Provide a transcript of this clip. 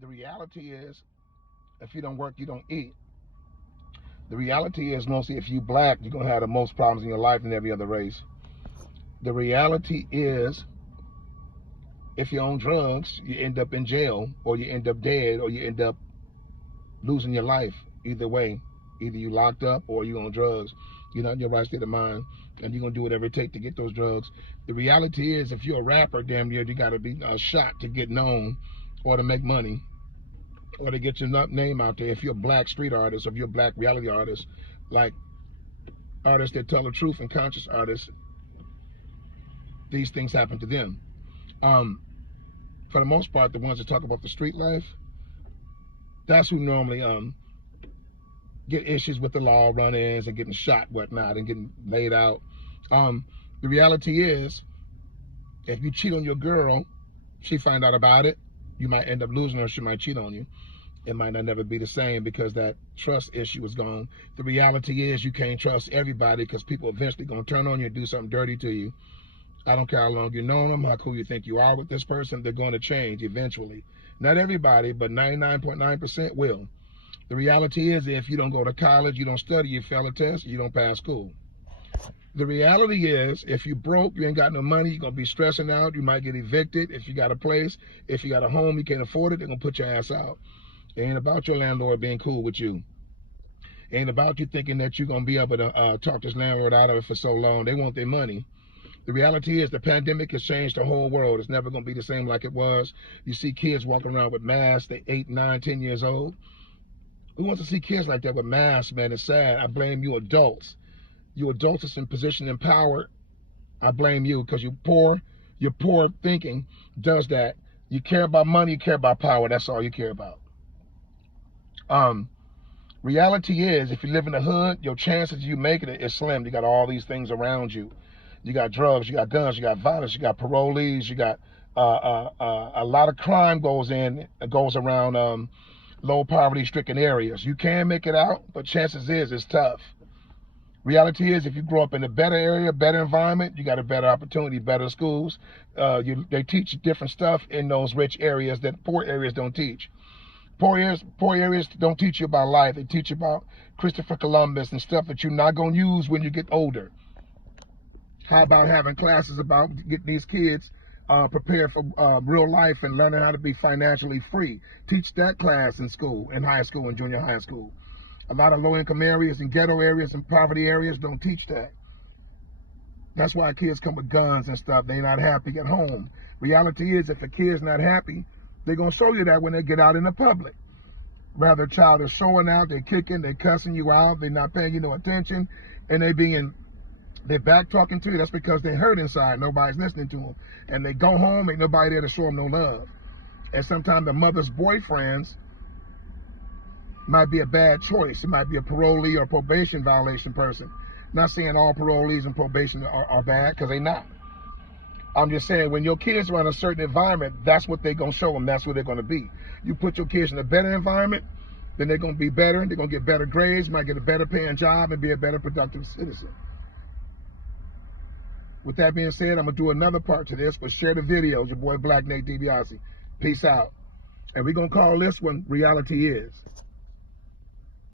The reality is, if you don't work, you don't eat. The reality is, mostly if you black, you're gonna have the most problems in your life than every other race. The reality is, if you're on drugs, you end up in jail, or you end up dead, or you end up losing your life. Either way, either you locked up or you on drugs. You're not in your right state of mind, and you're gonna do whatever it takes to get those drugs. The reality is, if you're a rapper, damn near you gotta be shot to get known, or to make money, or to get your name out there. If you're a black street artist, or if you're a black reality artist, like artists that tell the truth and conscious artists, these things happen to them. For the most part, the ones that talk about the street life, that's who normally get issues with the law, run-ins, and getting shot, whatnot, and getting laid out. The reality is, if you cheat on your girl, she find out about it, you might end up losing her. She might cheat on you. It might not never be the same because that trust issue is gone. The reality is, you can't trust everybody because people eventually gonna turn on you and do something dirty to you. I don't care how long you've known them, how cool you think you are with this person, they're going to change eventually. Not everybody, but 99.9% will. The reality is, if you don't go to college, you don't study, you fail a test, you don't pass school. The reality is, if you broke, you ain't got no money, you're going to be stressing out, you might get evicted. If you got a place, if you got a home, you can't afford it, they're going to put your ass out. It ain't about your landlord being cool with you. It ain't about you thinking that you're going to be able to talk this landlord out of it for so long. They want their money. The reality is, the pandemic has changed the whole world. It's never going to be the same like it was. You see kids walking around with masks, they're 8, 9, 10 years old. Who wants to see kids like that with masks, man? It's sad. I blame you adults. You adults that's in position and power, I blame you, because you're poor. Your poor thinking does that. You care about money, you care about power. That's all you care about. Reality is, if you live in the hood, your chances of you making it is slim. You got all these things around you. You got drugs, you got guns, you got violence, you got parolees, you got a lot of crime goes around low poverty stricken areas. You can make it out, but chances is it's tough. Reality is, if you grow up in a better area, better environment, you got a better opportunity, better schools. They teach different stuff in those rich areas that poor areas don't teach. Poor areas don't teach you about life. They teach you about Christopher Columbus and stuff that you're not going to use when you get older. How about having classes about getting these kids prepared for real life and learning how to be financially free? Teach that class in school, in high school and junior high school. A lot of low-income areas and ghetto areas and poverty areas don't teach that. That's why kids come with guns and stuff. They're not happy at home. Reality is, if a kid's not happy, they're going to show you that when they get out in the public. Rather, a child is showing out, they're kicking, they're cussing you out, they're not paying you no attention, and they're back talking to you. That's because they hurt inside. Nobody's listening to them. And they go home, ain't nobody there to show them no love. And sometimes the mother's boyfriends might be a bad choice. It might be a parolee or probation violation person. Not saying all parolees and probation are bad, because they're not. I'm just saying, when your kids are in a certain environment, that's what they're going to show them. That's what they're going to be. You put your kids in a better environment, then they're going to be better. They're going to get better grades, might get a better paying job, and be a better productive citizen. With that being said, I'm going to do another part to this, but share the video. Your boy Black Nate DiBiase. Peace out. And we're going to call this one Reality Is.